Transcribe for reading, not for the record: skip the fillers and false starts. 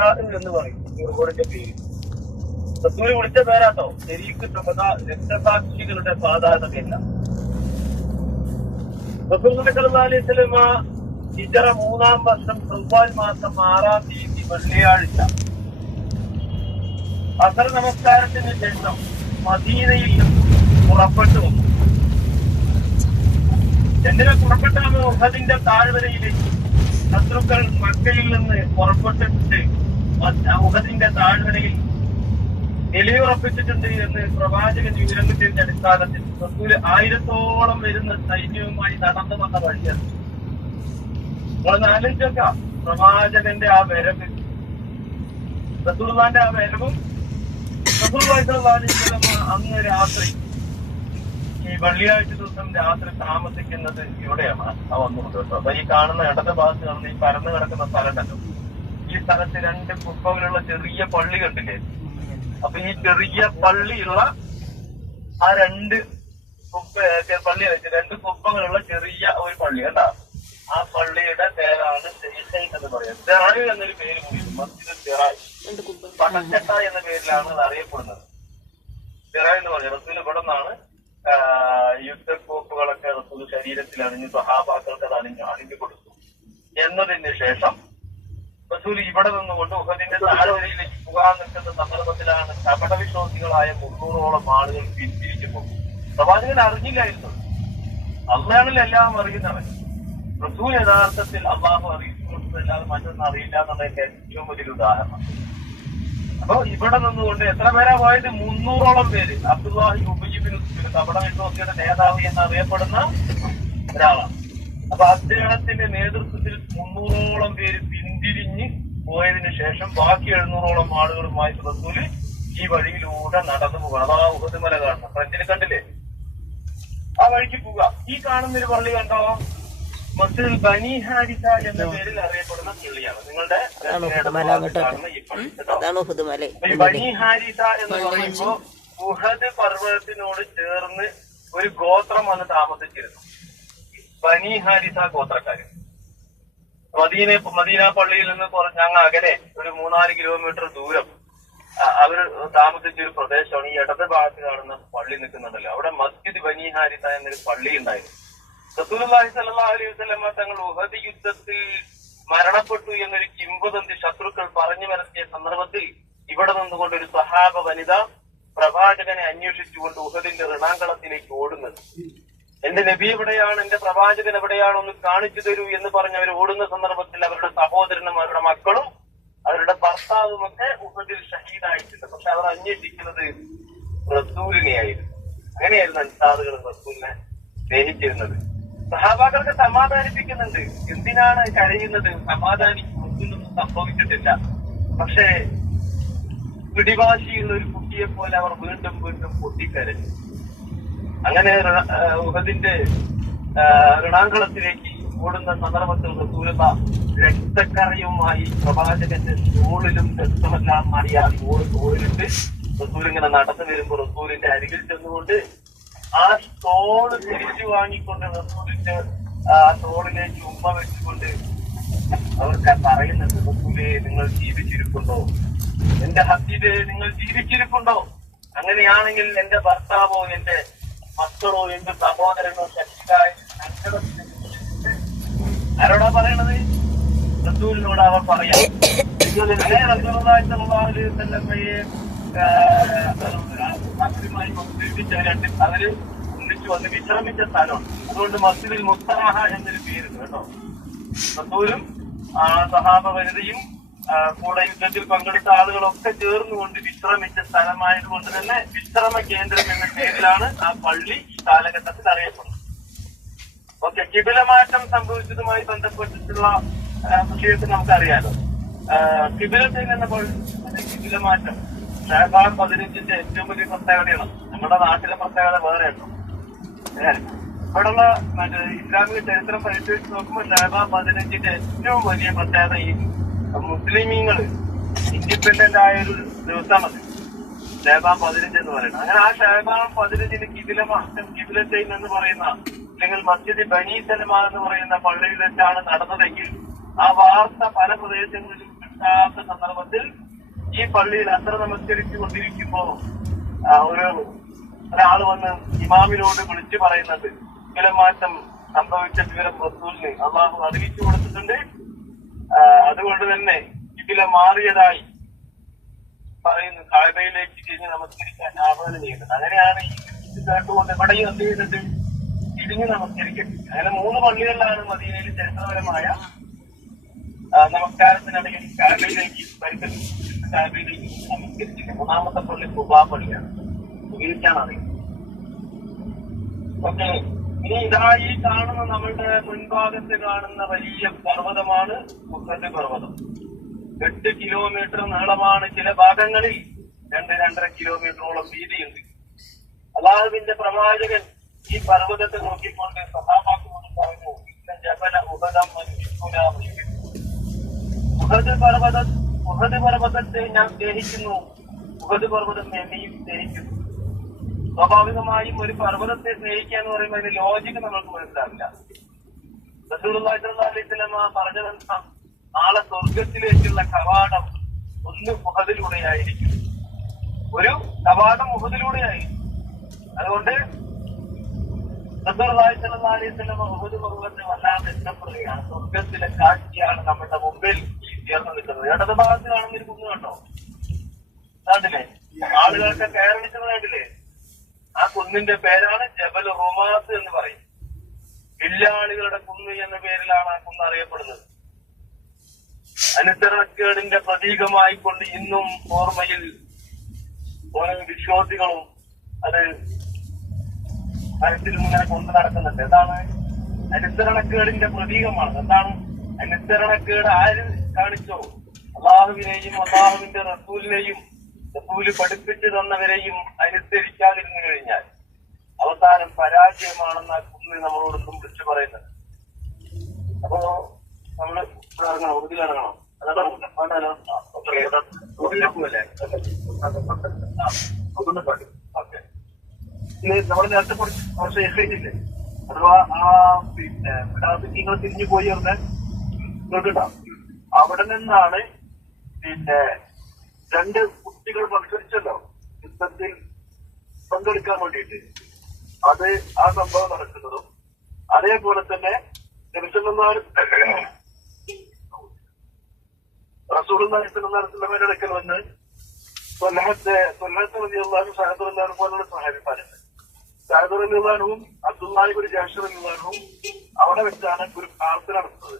ഷുഹദാ എന്ന് പറയും റോഡിന്റെ പേര്. റസൂല് വിളിച്ച പേരാട്ടോ. ശരിക്കും ഷുഹദാ രക്തസാക്ഷികളുടെ സാധാരണയല്ല. റസൂൽ സല്ലല്ലാഹു അലൈഹി വസല്ലം ഹിജ്റ 3-ാം വർഷം ശവ്വാൽ മാസം 6-ാം തീയതി വെള്ളിയാഴ്ച അസർ നമസ്കാരത്തിന് ശേഷം മദീനയിൽ പുറപ്പെട്ടു വന്നു. എന്തിനാ പുറപ്പെട്ടാമോ? ഉഹദിന്റെ താഴ്വരയിലേക്ക് ശത്രുക്കൾ മക്കയിൽ നിന്ന് പുറപ്പെട്ടിട്ട് ഉഹദിന്റെ താഴ്വരയിൽ നിലയുറപ്പിച്ചിട്ടുണ്ട് എന്ന് പ്രവാചകൻ വിവരം കിട്ടിയതിന്റെ അടിസ്ഥാനത്തിൽ റസൂല് 1000-ഓളം വരുന്ന സൈന്യവുമായി നടന്നു വന്ന വഴിയാണ്. നമ്മളൊന്ന് ആലോചിച്ചേക്കാം പ്രവാചകന്റെ ആ വരവ്, റസൂലുള്ളാഹിന്റെ ആ വരവും റസൂലുള്ളാഹി സ്വല്ലല്ലാഹു അലൈഹി വസല്ലം അന്ന് രാത്രി ഈ വെള്ളിയാഴ്ച ദിവസം രാത്രി താമസിക്കുന്നത് ഇവിടെയാണ്. വന്നുകൊണ്ട് കേട്ടോ. അപ്പൊ ഈ കാണുന്ന ഇടത് ഭാഗത്ത് കാണുന്ന ഈ പരന്നു കിടക്കുന്ന സ്ഥലം ഉണ്ടല്ലോ, ഈ സ്ഥലത്ത് 2 കുപ്പകളുള്ള ചെറിയ പള്ളി കണ്ടില്ലേ? അപ്പൊ ഈ ചെറിയ പള്ളിയുള്ള ആ 2 പള്ളി വെച്ച് 2 കുപ്പകളുള്ള ചെറിയ ഒരു പള്ളി കേട്ടാ. ആ പള്ളിയുടെ പേരാണ് സെയ്സൈൻ എന്ന് പറയുന്നത്. തെറായ് എന്നൊരു പേര് കൂടി, മസ്ജിദ് തെറായ്, പടച്ചട്ട എന്ന പേരിലാണ് അത് അറിയപ്പെടുന്നത്. തെറായ് എന്ന് പറയുന്നത് റസൂൽ ഇവിടെ നിന്നാണ് യുദ്ധക്കോപ്പുകളൊക്കെ റസൂൽ ശരീരത്തിൽ അണിഞ്ഞ് സഹാബാക്കൾക്ക് അത് അണിഞ്ഞു കൊടുത്തു. എന്നതിന് ശേഷം റസൂൽ ഇവിടെ നിന്നുകൊണ്ട് ഉഹദിന്റെ താഴ്വരയിലേക്ക് പോകാൻ നിൽക്കുന്ന സന്ദർഭത്തിലാണ് കപടവിശ്വാസികളായ 300-ഓളം ആളുകൾ പിന്തിരിച്ചു പോകും. പ്രവാചകൻ അറിഞ്ഞില്ലായിരുന്നു. അള്ളാഹുവിൽ എല്ലാം അറിയുന്നവൻ. റസൂൽ യഥാർത്ഥത്തിൽ അള്ളാഹു അറിയിച്ചു കൊടുത്തതല്ലാതെ മറ്റൊന്നും അറിയില്ല എന്നുള്ളതിന്റെ ഏറ്റവും വലിയൊരു ഉദാഹരണം. അപ്പൊ ഇവിടെ നിന്നുകൊണ്ട് എത്ര പേരാ പോയത്? 300-ഓളം പേര്. അബ്ദുല്ലാഹി ഉബയ്യ് ബിൻ സുലൈം കപടവിശ്വാസിയുടെ നേതാവ് എന്നറിയപ്പെടുന്ന ഒരാളാണ്. അപ്പൊ അദ്ദേഹത്തിന്റെ നേതൃത്വത്തിൽ 300-ഓളം പേര് പിന്തിരിഞ്ഞ് പോയതിനു ശേഷം ബാക്കി 700-ഓളം ആളുകളുമായി റസൂല് ഈ വഴിയിലൂടെ നടന്നു പോകണം. അതാ ഉഹദ് മല കാണണം. ഫ്രണ്ടിൽ കണ്ടില്ലേ? ആ വഴിക്ക് പോവുക. ഈ കാണുന്നൊരു പള്ളി കണ്ടോ? മസ്ജിദുൽ ബനി ഹാരിസ എന്ന പേരിൽ അറിയപ്പെടുന്ന പള്ളിയാണ്. നിങ്ങളുടെ ഈ ബനി ഹാരിസ എന്ന് പറയുമ്പോ ഉഹദ് പർവ്വതത്തിനോട് ചേർന്ന് ഒരു ഗോത്രം വന്ന് താമസിച്ചിരുന്നു. ബനി ഹാരിസ ഗോത്രക്കാര് മദീന പള്ളിയിൽ നിന്ന് ഞങ്ങൾ അകലെ ഒരു 3-4 കിലോമീറ്റർ ദൂരം അവര് താമസിച്ചൊരു പ്രദേശമാണ്. ഈ ഇടത് ഭാഗത്ത് കാണുന്ന പള്ളി നിൽക്കുന്നുണ്ടല്ലോ, അവിടെ മസ്ജിദ് ബനി ഹാരിസ എന്നൊരു പള്ളി ഉണ്ടായിരുന്നു. റസൂലുള്ളാഹി സ്വല്ലല്ലാഹു അലൈഹി വസല്ലം തങ്ങൾ ഉഹദ് യുദ്ധത്തിൽ മരണപ്പെട്ടു എന്നൊരു കിംവദന്തി ശത്രുക്കൾ പറഞ്ഞു വരത്തിയ സന്ദർഭത്തിൽ ഇവിടെ നിന്നുകൊണ്ട് ഒരു സഹാബ വനിത പ്രവാചകനെ അന്വേഷിച്ചുകൊണ്ട് ഉഹദിന്റെ ഋണാങ്കളത്തിലേക്ക് ഓടുന്നത്. എന്റെ നബി എവിടെയാണ്, എന്റെ പ്രവാചകൻ എവിടെയാണ്, ഒന്ന് കാണിച്ചു തരൂ എന്ന് പറഞ്ഞ് അവർ ഓടുന്ന സന്ദർഭത്തിൽ അവരുടെ സഹോദരനും അവരുടെ മക്കളും അവരുടെ ഭർത്താവുമൊക്കെ ഉഹദിൽ ഷഹീദായിട്ടുണ്ട്. പക്ഷെ അവർ അന്വേഷിക്കുന്നത് റസൂലിനെയായിരുന്നു. അങ്ങനെയായിരുന്നു അൻസാറുകൾ റസൂലിനെ സ്നേഹിച്ചിരുന്നത്. സഹാബാക്കൾക്ക് സമാധാനിപ്പിക്കുന്നുണ്ട്. എന്തിനാണ് കരയുന്നത്? സമാധാനിക്കൊന്നും സംഭവിച്ചിട്ടില്ല. പക്ഷേ പിടിവാശിയുള്ള ഒരു കുട്ടിയെ പോലെ അവർ വീണ്ടും വീണ്ടും പൊട്ടിക്കരഞ്ഞു. അങ്ങനെ ഉഹദിന്റെ ഋണാങ്കളത്തിലേക്ക് ഓടുന്ന സന്ദർഭത്തിൽ റസൂലുള്ളാഹി രക്തക്കറയുമായി പ്രവാചകന്റെ തോളിലും രക്തമെല്ലാം അറിയാതെ തോളിലിട്ട് റസൂൽ ഇങ്ങനെ നടന്നു വരുമ്പോൾ റസൂലിന്റെ അരികിൽ ചെന്നുകൊണ്ട് ആ തോള് തിരിച്ചു വാങ്ങിക്കൊണ്ട് റസൂലിന്റെ ആ തോളിലേക്ക് ഉമ്മ വെച്ചുകൊണ്ട് അവർക്ക് പറയുന്നുണ്ട്, റസൂലേ നിങ്ങൾ ജീവിച്ചിരിപ്പുണ്ടോ? എന്റെ ഹബീബേ നിങ്ങൾ ജീവിച്ചിരിപ്പുണ്ടോ? അങ്ങനെയാണെങ്കിൽ എന്റെ ഭർത്താവോ എന്റെ മക്കളോ എന്റെ സഹോദരനോ ശക്തിയായി ആരോടാ പറയണത്? റസൂലിനോട് അവർ പറയാം. റസൂലുള്ളാഹി സ്വല്ലല്ലാഹു അലൈഹി വസല്ലമയെ അവര് ഒന്നിച്ചു വന്ന് വിശ്രമിച്ച സ്ഥലമാണ്. അതുകൊണ്ട് മസ്ജിദുൽ മുസ്തറാഹ എന്നൊരു പേരുണ്ട് കേട്ടോ. റസൂലും സഹാബ വനിതയും കൂടെ യുദ്ധത്തിൽ പങ്കെടുത്ത ആളുകളൊക്കെ ചേർന്നുകൊണ്ട് വിശ്രമിച്ച സ്ഥലമായതുകൊണ്ട് തന്നെ വിശ്രമ കേന്ദ്രം എന്ന പേരിലാണ് ആ പള്ളി ഈ കാലഘട്ടത്തിൽ അറിയപ്പെടുന്നത്. ഓക്കെ, കിബിലമാറ്റം സംഭവിച്ചതുമായി ബന്ധപ്പെട്ടിട്ടുള്ള വിഷയത്തിൽ നമുക്കറിയാലോ. കിബിലത്തിൽ എന്ന കിബിലമാറ്റം ഷഅബാൻ 15 ഏറ്റവും വലിയ പ്രത്യേകതയാണ്. നമ്മുടെ നാട്ടിലെ പ്രത്യേകത വേറെ കേട്ടോ. ഇവിടെയുള്ള ഇസ്ലാമിക ചരിത്രം പരിശോധിച്ച് നോക്കുമ്പോൾ ഷഅബാൻ 15 ഏറ്റവും വലിയ പ്രത്യേകത ഈ മുസ്ലിമീങ്ങള് ഇൻഡിപെൻഡന്റ് ആയ ഒരു ദിവസമാണ് ഷഅബാൻ 15 എന്ന് പറയുന്നത്. അങ്ങനെ ആ ഷഅബാൻ 15 കിബിലമാറ്റം കിബിലത്തൈൻ എന്ന് പറയുന്ന അല്ലെങ്കിൽ മസ്ജിദ് ബനി സലമ എന്ന് പറയുന്ന പള്ളിയിൽ വെച്ചാണ് നടന്നതെങ്കിൽ ആ വാർത്ത പല പ്രദേശങ്ങളിലും കിട്ടാത്ത സന്ദർഭത്തിൽ ഈ പള്ളിയിൽ അത്ര നമസ്കരിച്ചു കൊണ്ടിരിക്കുമ്പോ ഒരാൾ വന്ന് ഇമാമിനോട് വിളിച്ചു പറയുന്നത് വിലമാറ്റം സംഭവിച്ച വിവരം റസൂലിന് അള്ളാഹു അറിയിച്ചു കൊടുത്തിട്ടുണ്ട്, അതുകൊണ്ട് തന്നെ ഇതിലെ മാറിയതായി പറയുന്നു, കാബയിലേക്ക് തിരിഞ്ഞ് നമസ്കരിക്കാൻ ആഹ്വാനം ചെയ്യുന്നത്. അങ്ങനെയാണ് ഇത് കേട്ടുകൊണ്ട് ഇവിടെയും എന്ത് ചെയ്യുന്നത്, തിരിഞ്ഞ് നമസ്കരിക്കുന്നത്. അങ്ങനെ 3 പള്ളികളിലാണ് മദീനയിൽ ചരിത്രപരമായ നമസ്കാരത്തിനിടയിൽ കാബയിലേക്ക് നമസ്കരിച്ചിട്ട്. 3ാമത്തെ പള്ളി ഖുബാ പള്ളിയാണ്, ഉപയോഗിക്കാണ് അറിയുന്നത്. ഓക്കെ, ഇനി ഇതാ ഈ കാണുന്ന നമ്മളുടെ മുൻഭാഗത്ത് കാണുന്ന വലിയ പർവ്വതമാണ് ഉഹദ് പർവ്വതം. 8 കിലോമീറ്റർ നീളമാണ്, ചില ഭാഗങ്ങളിൽ 2-2.5 കിലോമീറ്ററോളം വീതിയുണ്ട്. അല്ലാഹുവിന്റെ പ്രവാചകൻ ഈ പർവ്വതത്തെ നോക്കിക്കൊണ്ട് സഹാബാക്കളോട് പറഞ്ഞു, ഉഹദ് പർവ്വതത്തെ ഞാൻ സ്നേഹിക്കുന്നു, ഉഹദ് പർവ്വതം എന്നെയും സ്നേഹിക്കുന്നു. സ്വാഭാവികമായും ഒരു പർവ്വതത്തെ സ്നേഹിക്കുക എന്ന് പറയുമ്പോൾ അതിന്റെ ലോജിക്ക് നമ്മൾക്ക് മനസ്സിലാവില്ല. റസൂലുള്ളാഹി സ്വല്ലല്ലാഹു അലൈഹി വസല്ലം പറഞ്ഞതെന്താ, നാളെ സ്വർഗത്തിലേക്കുള്ള കവാടം ഒന്ന് ഉഹദിലൂടെയായിരിക്കും, ഒരു കവാടം ഉഹദിലൂടെയായിരിക്കും. അതുകൊണ്ട് റസൂലുള്ളാഹി സ്വല്ലല്ലാഹു അലൈഹി വസല്ലം ഉഹദ് പർവ്വതത്തെ വല്ലാതെ ഇഷ്ടപ്പെടുകയാണ്. സ്വർഗത്തിലെ കാഴ്ചയാണ് നമ്മുടെ മുമ്പിൽ ചേർന്ന് നിൽക്കുന്നത്. ഇടത് ഭാഗത്ത് കാണുന്ന ഒരു കുന്ന് കണ്ടോ, കണ്ടില്ലേ? ആളുകൾക്ക് കയറിച്ചത് കണ്ടില്ലേ? ആ കുന്നിന്റെ പേരാണ് ജബൽ റുമാസ് എന്ന് പറയും. വില്ലാളികളുടെ കുന്ന് എന്ന പേരിലാണ് ആ കുന്ന് അറിയപ്പെടുന്നത്. അനുസരണക്കേടിന്റെ പ്രതീകമായി കൊണ്ട് ഇന്നും ഓർമ്മയിൽ ഓരോ വിശ്വാസികളും അത് മനസ്സിൽ ഇങ്ങനെ കൊണ്ടു നടക്കുന്നുണ്ട്. എന്താണ്? അനുസരണക്കേടിന്റെ പ്രതീകമാണ്. എന്താണ് അനുസരണക്കേട്? ആര് കാണിച്ചോ? അള്ളാഹുവിനെയും അള്ളാഹുവിന്റെ റസൂലിനെയും റസൂല് പഠിപ്പിച്ചു തന്നവരെയും അനുസരിക്കാതിരുന്നു കഴിഞ്ഞാൽ അവസാനം പരാജയമാണെന്ന കുന്ന് നമ്മളോടൊന്നും വിളിച്ചു പറയുന്നത്. അപ്പോ നമ്മള് ഇറങ്ങണം, ഉറുദിലിറങ്ങണം. നമ്മൾ നേരത്തെ കുറച്ച് എക്സൈറ്റില്ലേ, അഥവാ നിങ്ങൾ തിരിഞ്ഞു പോയി പറഞ്ഞ കേട്ടിട്ടാം. അവിടെ നിന്നാണ് 2 കുട്ടികൾ മത്സരിച്ചല്ലോ യുദ്ധത്തിൽ പങ്കെടുക്കാൻ വേണ്ടിയിട്ട്. അത് ആ സംഭവം നടക്കുന്നതും അതേപോലെ തന്നെ റസൂലുള്ളാഹി സ്വല്ലല്ലാഹു അലൈഹി വസല്ലമയുടെ അടുക്കൽ വന്ന് ത്വൽഹത്ത് റളിയല്ലാഹു സഅദ് പോലുള്ള സഹാബിമാരുണ്ട്. സഅദ് റളിയല്ലാഹുവും അബ്ദുല്ലാഹി ഇബ്നു ജഹ്ഷ് റളിയല്ലാഹുവും അവിടെ വെച്ചാണ് ഒരു പ്രാർത്ഥന നടത്തുന്നത്.